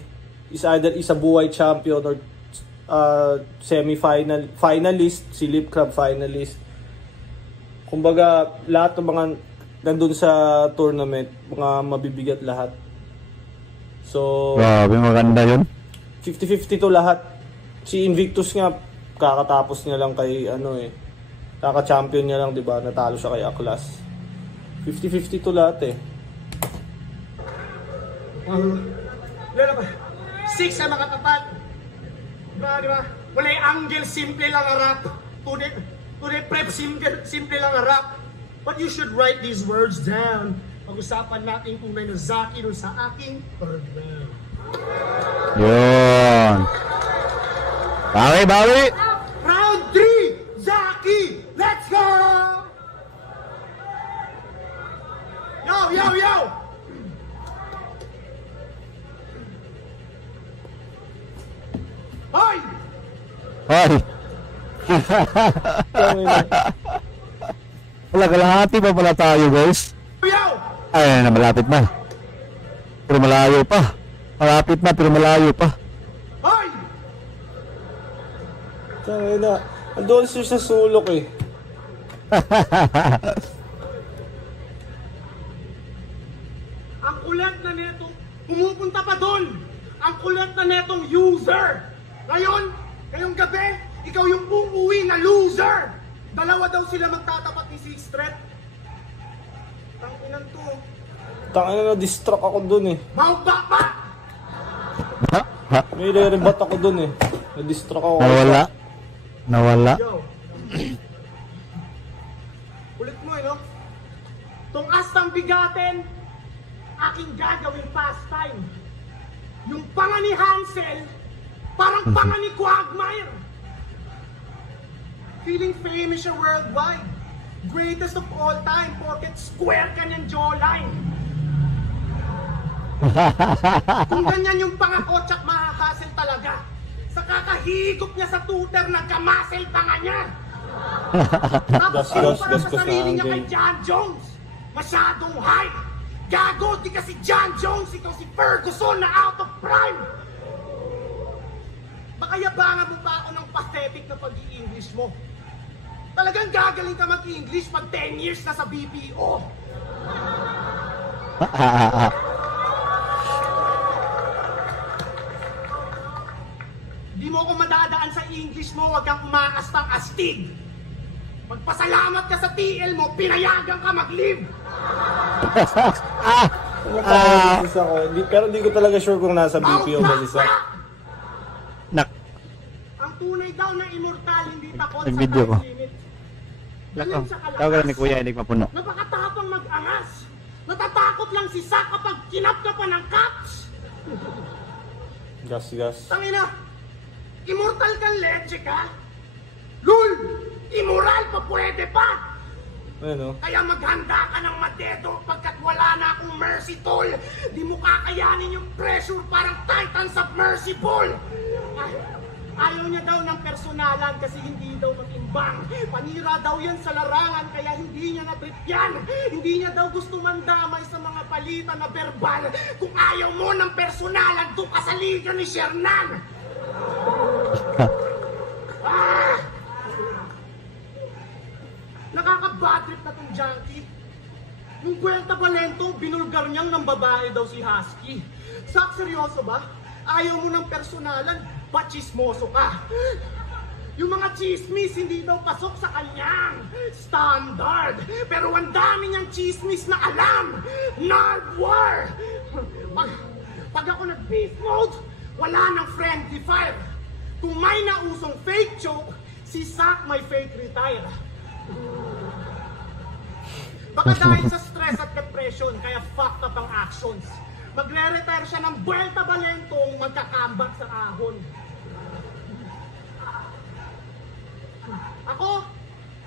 is either isa buhay champion or semi-final, finalist, si Lip Crab finalist. Kumbaga, lahat ng mga nandun sa tournament, mga mabibigat lahat. So, grabe, maganda yun. 50-50 to lahat. Si Invictus nga, kakatapos niya lang kay kaka-champion niya lang, di ba? Natalo siya kay Aklas. 50-50 to lahat eh. Lalo ba? 6 ang makatapat. Di ba? Wala yung angle, simple lang harap. Today prep, simple lang harap. But you should write these words down. Pag-usapan natin kung may Zaki dun sa aking program. Yun. Bawi! Round 3, Zaki! Let's go! Yo! Hoy! Wala, kalahati pa pala tayo, guys. Yo! Ay, malapit na. Pero malayo pa. Malapit na, pero malayo pa. Hoy! Tangay na. Andun siya sa sulok eh. Ang kulat na netong pumupunta pa doon. Ang kulat na netong user. Ngayon, ngayong gabi, ikaw yung uuwi na loser. Dalawa daw sila magtatapat ni Six Threat. Ang inan to. Tangina na distract ako dun eh. Maubaba! Ha? Ha? May re-rebat ako dun eh. Na-distract ako. Nawala? Nawala? Yo. Ulit mo no? Tong astang bigatin, aking gagawing pastime. Yung panga ni Hansel, parang panga ni Quagmire. Feeling famous siya worldwide. Greatest of all time, porket square ka niyang jawline. Kung ganyan yung pangako, tsak makakasel talaga. Sa kakahigop niya sa tutor, nagkamasel pa nga niya. Tapos para sa sarili niya kay John Jones. Masyadong high. Gago, di kasi John Jones, ikaw si Ferguson na out of prime. Baka yabangan mo pa ako ng pathetic na pag-i-English mo. Talagang gagaling ka mag-English pag 10 years na sa BPO. Di mo ako madadaan sa English mo, wag kang umaastang astig. Magpasalamat ka sa TL mo, pinayagan ka mag-live. Ako. Pero hindi ko talaga sure kung nasa BPO ba si Zack. Nak. Ang tunay daw na immortal, hindi takot sa Nag-video ko. time limit. Lako. Tawagan ni Kuya, hindi mapuno. Napakatapang mag-angas. Natatakot lang si Zack kapag kinap ka pa ng caps. Gas. Tangina, immortal kang leche ka? Lul, immoral pa pwede pa. Ano? Kaya maghanda ka ng madedo pagkat wala na akong mercy tool. Di mo kakayanin yung pressure parang Titan submersible. Ayaw niya daw ng personalan kasi hindi daw matimbang. Panira daw yan sa larangan kaya hindi niya na-trip yan. Hindi niya daw gusto mandamay sa mga palitan na verbal. Kung ayaw mo ng personalan, doon ka sa liga ni Shernan. Nakaka-bad trip na tong junkie. Nung Buelta Valento, binulgar niyang ng babae daw si Husky. Sak, seryoso ba? Ayaw mo ng personalan, bachismoso ka. Yung mga chismis hindi daw pasok sa kanyang standard. Pero ang dami niyang chismis na alam. Nardwar! Pag ako nag-beef mode, wala nang friendly fire. Kung may nausong fake joke, si Zack may fake retire. Baka dahil sa stress at depression, kaya fucked up ang actions. Magre-retire siya ng Buelta Valentong magkakambak sa ahon. Ako,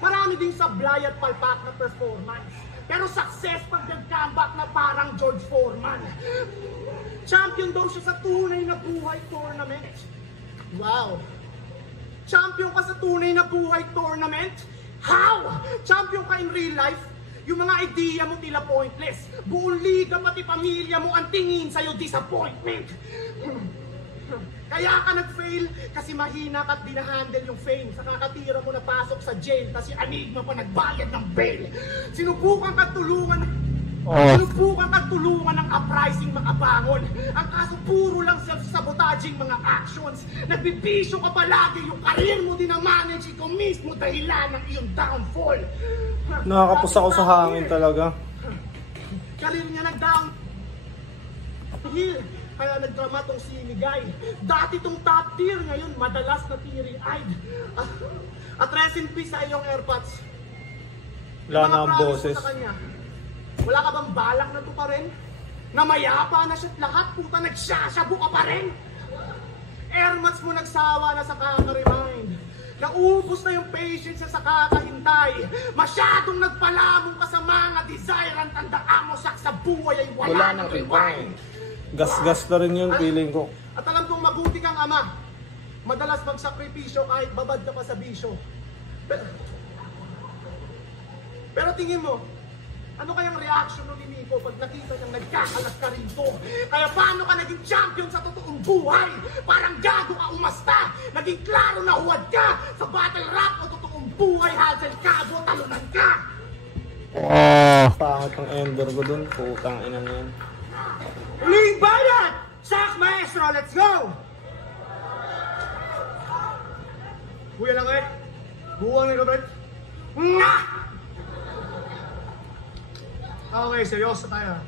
marami ding sablay at palpak na performance. Pero success pag nag-comeback na parang George Foreman. Champion daw siya sa tunay na buhay tournament. Wow! Champion ka sa tunay na buhay tournament? How? Champion ka in real life? Yung mga idea mo tila pointless. Buong liga pati pamilya mo ang tingin sa'yo disappointment. Kaya ka nag-fail kasi mahina ka at dinahandle yung fame. Sa kakatira mo napasok sa jail kasi Enigma pa nagbayad ng bail. Sinubukan ka tulungan ng uprising makabangon. Ang kaso puro lang self-sabotaging mga actions. Nagbibisyo ka palagi, yung karir mo din ang manage, ikaw mismo dahilan ng iyong downfall. Nakakapos ako sa hangin talaga. Karir niya nag-down. Kaya nagdrama tong si Migay. Dati tong top tier, ngayon madalas na teary-eyed. At rest in peace sa iyong AirPods. Wala na ang boses. Wala ka bang balak na to pa rin? Na mayapa na siya't lahat, puta nagsasyabu ka pa rin? Airmats mo nagsawa na sa kaka-remind. Naubos na yung patience sa kakahintay. Masyadong nagpalamong ka sa mga desire. Ang tandaan mo sa buhay ay wala nang rewind. Gas na rin yun, feeling ko. At alam kong mabuti kang ama. Madalas magsakripisyo kahit babad ka pa sa bisyo. Pero tingin mo, ano kayang reaction ni Nico pag nakita niyang nagkakalat ka rito? Kaya paano ka naging champion sa totoong buhay? Parang gago ka umasta. Naging klaro na huwad ka. Sa battle rap o totoong buhay, Hazel Cabo, talunan ka. Pangit ang ender ko dun. Putang ina yan. Uling bayad! Sak maestro, let's go! Kuya lang eh. Buwang ni Robert. Nga! Okay, seryoso tayo.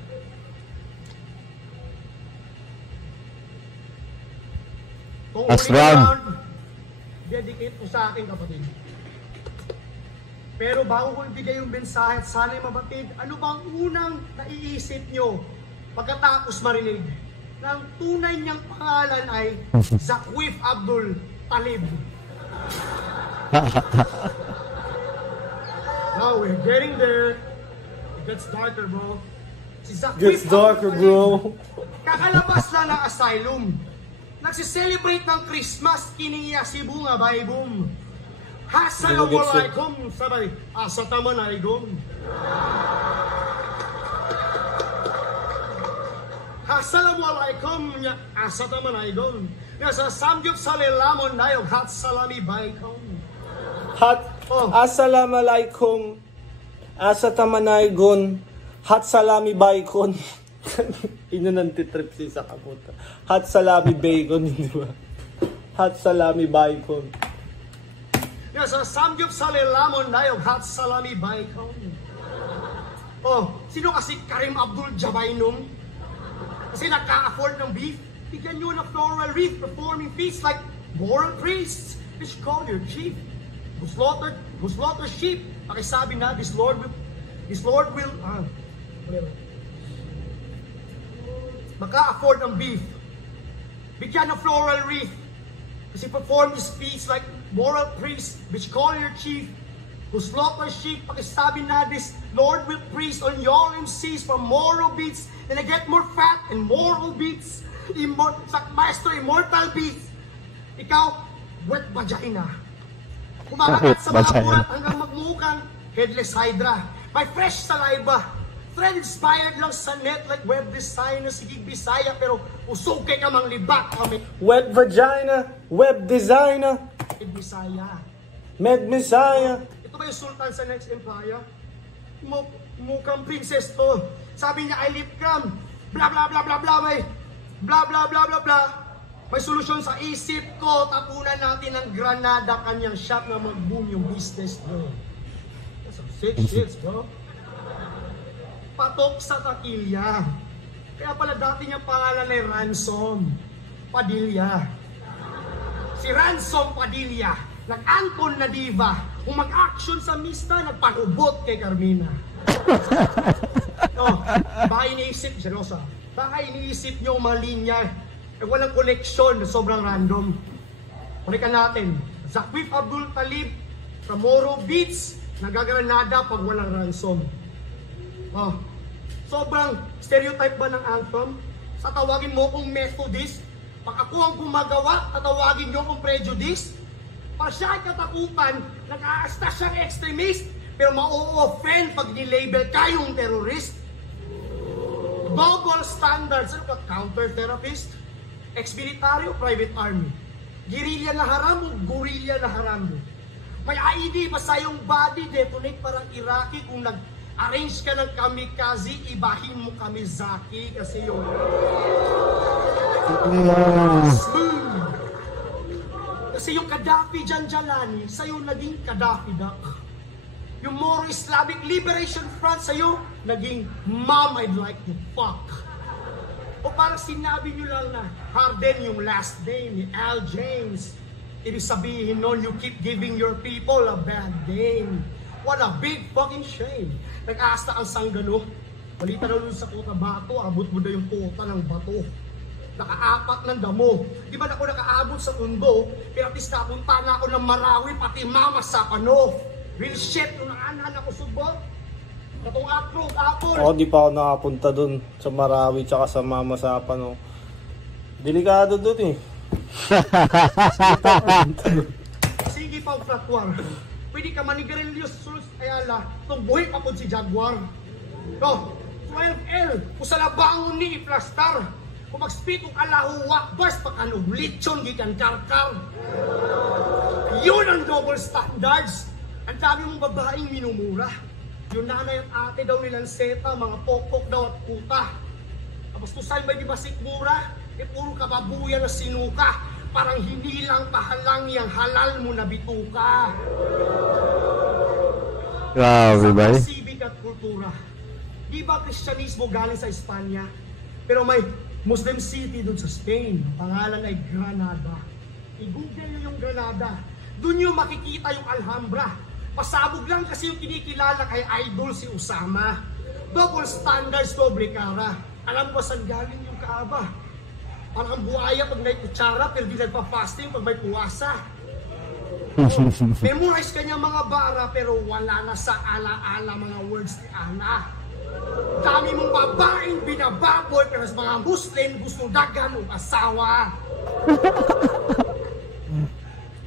Last round. Dedicate ko sa akin, kapatid. Pero bago ko ibigay yung mensahe at sana'y mabatid, ano bang unang naiisip nyo pagkatapos marinig na ang tunay niyang pangalan ay Zakwif Abdul Talib? Now we're getting there. It gets darker, bro. Si Zakwif Gets darker, bro. kakalabas na ng asylum. Nagsiselebrate ng Christmas, kiniya si Bunga Baybum. Assalamualaikum, sabay, asatamanaykum. Assalamualaikum, asatamanaykum. Nasa samgyup sa lilamon na yung hat salami baykom. Assalamualaikum. Asatamanaygon. Hot salami bacon. Ino nang titrip si sa kaputa. Hot salami bacon, di ba? Hot salami bacon. Nasa samgyup sa lilamon na yung hot salami baykom. Oh, sino kasi Karim Abdul Jabainum? Kasi naka-afford ng beef. Bigyan nyo ng floral wreath performing feasts like moral priests, which call your chief. Who slaughter sheep. Pakisabi na, this Lord will, whatever. Maka-afford ng beef. Bigyan ng floral wreath. Kasi perform these feasts like moral priests, which call your chief. Who slaughter sheep. Pakisabi na, this Lord will priest on your MCs from moral beats. And I get more fat and moral beats. Maestro immortal beats. Ikaw, wet vagina. Kumakagat sa mga buhat hanggang magmukhang headless hydra. May fresh saliva. Thread inspired lang sa net like web designer, sigig Bisaya, pero usog kay kamang libak kami. Wet vagina, web designer, Med Bisaya. med Messiah. Ito ba yung sultan sa next empire? Mukhang princess to. Sabi niya, I live cram. Bla bla bla bla bla. May bla bla bla bla bla. May solusyon sa isip ko. Tapunan natin ng Granada kanyang shop na mag-boom yung business bro. That's some sick shit, bro. Patok sa takilya. Kaya pala dati niyang pangalan ay Ransom Padilla. Si Ransom Padilla, nag-ankon na diva. Kung mag-action sa mista, nagpanubot kay Carmina. Oh, baka iniisip, seryosa, baka iniisip niyo mga linya walang koneksyon na sobrang random. Balikan natin. Zakwif Abdul Talib, Camoro Beats, nagagranada pag walang ransom. Oh, sobrang stereotype ba ng anthem? Sa tawagin mo kong Methodist, pag ako ang gumagawa, tatawagin niyo kong prejudice. Para siya ay katakutan, nag-aasta siyang extremist, pero ma-o-offend pag nilabel kayong terrorist. Double standards, ano ka, counter-therapist? Ex-military o private army? Guerrilla na haram o gorilla na haram? May IED pa sa iyong body, detonate parang Iraqi. Kung nag-arrange ka ng kamikaze, ibahin mo kami Zaki kasi yung smooth. Kasi yung Gaddafi Janjalani, sa'yo naging Gaddafi Duck. Yung Moro Islamic Liberation Front sa'yo, naging Mom, I'd like to fuck. O parang sinabi nyo lang na Harden yung last name ni Al James. Ibig sabihin nun, you keep giving your people a bad name. What a big fucking shame. Nag-aasta ang sanggano. Balita na nun sa Cotabato, abot mo na yung kota ng bato. Nakaapat ng damo. Di ba ako nakaabot sa Tondo? Pero at least napunta na ako ng Marawi, pati Mama sa Pano. Real shit, nung naanan ako subot. Katong upload, apple. Ako di pa ako nakapunta dun sa Marawi tsaka sa Mama Sapa, no. Delikado dun eh. Sige pa flatwar. Pwede ka manigarilyo sus ayala. Itong buhay pa po si Jaguar. No, 12L. Kung sa labangon ni i-plastar. Kung mag-spit kung alahuwa, bas pakanog lechon gikan karkar. Yun ang double standards. Ang dami mong babaeng minumura. Yung nanay at ate daw nilang seta, mga pokpok daw at puta. Tapos tusan ba di ba sikmura? E puro kababuya na sinuka. Parang hindi lang pahalang yung halal mo na bituka. Grabe ba? Civic at kultura. Di ba Kristyanismo galing sa Espanya? Pero may Muslim city dun sa Spain. Pangalan ay Granada. I-google nyo yung Granada. Doon nyo makikita yung Alhambra. Pasabog lang kasi yung kinikilala kay Idol si Usama. Double standards, doble cara. Alam ko saan galing yung Kaaba. Parang buhaya pag may kutsara pero di nagpa-fasting pag may puwasa. Memorize kanya mga bara pero wala na sa ala-ala mga words ni Allah. Dami mong babaeng binababoy pero sa mga Muslim gusto dagan ng asawa.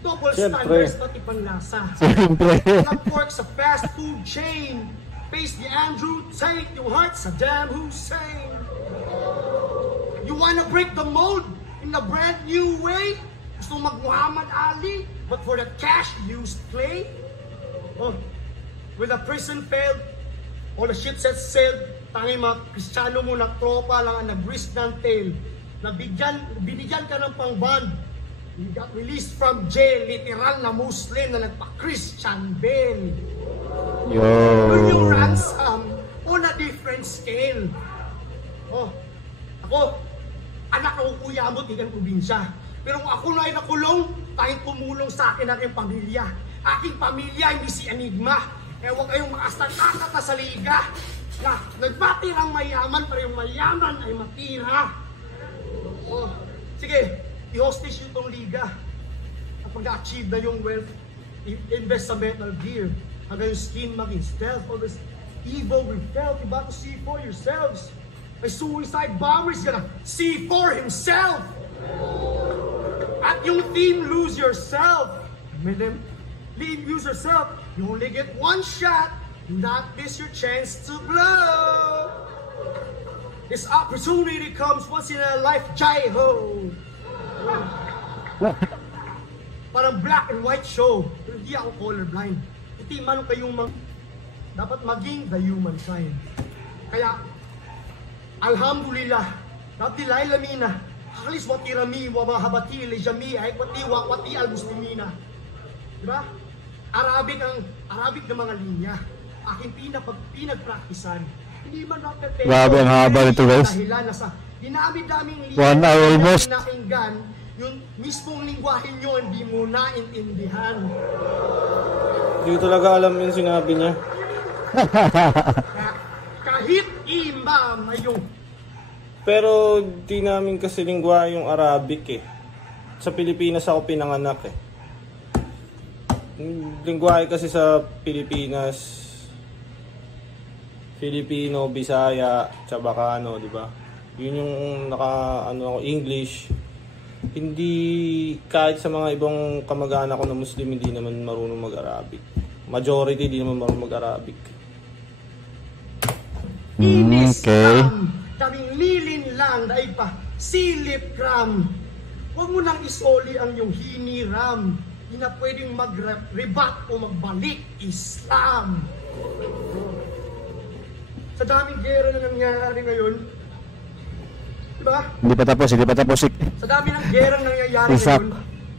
Double standards pati panlasa. Ang pork sa fast food chain. Face the Andrew Tate, your heart Saddam Hussein. You wanna break the mold in a brand new way? Gusto mag Muhammad Ali, but for the cash used play? Oh, when the prison failed, all the ship set sailed, tanging mga Kristiyano mo na tropa lang ang nag-risk ng tail. Binigyan ka ng pang-bond. You got released from jail, literal na Muslim na nagpa-Christian bail. Yo. Learn yung ransom on a different scale. Oh, ako, anak ng kuya mo, tigang probinsya. Pero kung ako na ay nakulong, tayong tumulong sa akin ang aking pamilya. Aking pamilya, hindi si Enigma. Huwag kayong makastakata sa liga. Na, nagpatirang mayaman, pero yung mayaman ay matira. Oh, sige, i-hostage yung itong liga. Kapag na-achieve na yung wealth, invest sa Metal Gear. Hanggang yung skin maging stealth. All this evil we felt, you about to see for yourselves. A suicide bomber is gonna see for himself. At yung theme, lose yourself. Lose yourself. You only get one shot. Do not miss your chance to blow. This opportunity comes once in a life, jai-ho. Parang black and white show. Pero hindi ako colorblind. Iti man kayong dapat maging the humankind. Kaya, alhamdulillah, natilay lamina, halis wati rami, wabahati, lejami, ay wati al-muslimina. Diba? Arabic na mga linya. Aking pinagpraktisan. Hindi man napepero. Grabe ang haba nito, guys. Dahilan na sa dinami-daming linya. 1 hour almost. Pinakinggan, yung mismong lingwahe nyo, hindi mo naintindihan. Hindi talaga alam yung sinabi niya. Kahit imam ay yung... Pero di namin kasi lingwa yung Arabic eh. Sa Pilipinas ako pinanganak eh. Lingwahe kasi sa Pilipinas, Filipino, Bisaya, Chabacano, di ba? Yun yung English. Hindi, kahit sa mga ibang kamag-anak ko na Muslim, hindi naman marunong mag-Arabic. Majority, hindi naman marunong mag-Arabic. Okay. Kaming lilin lang, daig pa, silip ram. Huwag mo nang isoli ang iyong hiniram. Hindi na pwedeng mag-rebat o magbalik Islam. Sa daming gera na nangyayari ngayon, diba? Hindi pa tapos. Sa dami ng gera nangyayari ngayon,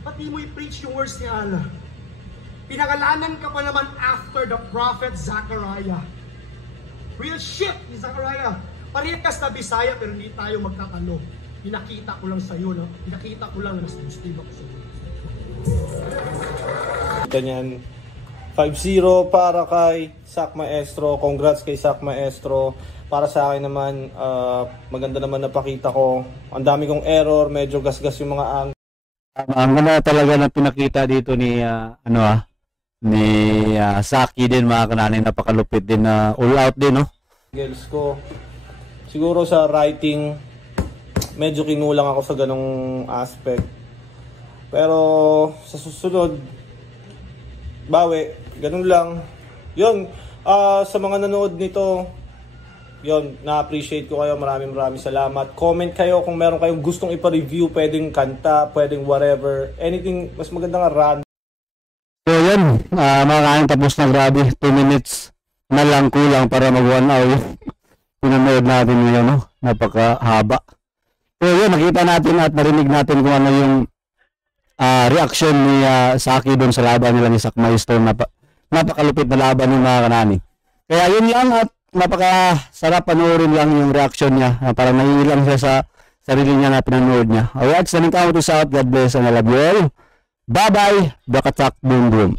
pati mo i-preach yung words ni Allah. Pinangalanan ka pa naman after the prophet Zachariah. Real shit ni Zachariah. Parehas na Bisaya pero hindi tayo magkatalo. Pinakita ko lang sa'yo, no? Pinakita ko lang na mas Muslim ako sa'yo. Ganyan. 5-0 para kay Sak Maestro. Congrats kay Sak Maestro. Para sa akin naman, maganda naman napakita ko. Ang dami kong error, medyo gasgas yung mga Ang ganda talaga na pinakita dito ni ni Saki din, mga kananay, napakalupit din na all out din, no? angles ko. Siguro sa writing, medyo kinulang ako sa ganong aspect. Pero sa susunod, bawi, ganun lang. Yun, sa mga nanood nito, yun, na-appreciate ko kayo. Maraming salamat. Comment kayo kung meron kayong gustong ipa-review, pwedeng kanta, pwedeng whatever. Anything, mas maganda nga random. So yan, mga kanang, tapos na, grabe. 2 minutes na lang kulang para mag 1 hour. Pinanood natin ngayon, no? Napakahaba. So yun, nakita natin at narinig natin kung ano yung reaction ni Saki doon sa laban nila ni Sak Maestro. Napakalupit na laban ng mga kanani. Kaya yun lang, at napakasarap panoorin lang yung reaction niya. Parang naiilang siya sa sarili niya na pinanood niya. Alright, so nagkamo to sa out. God bless and I love you all. Bye-bye, Dakatak Boom Boom.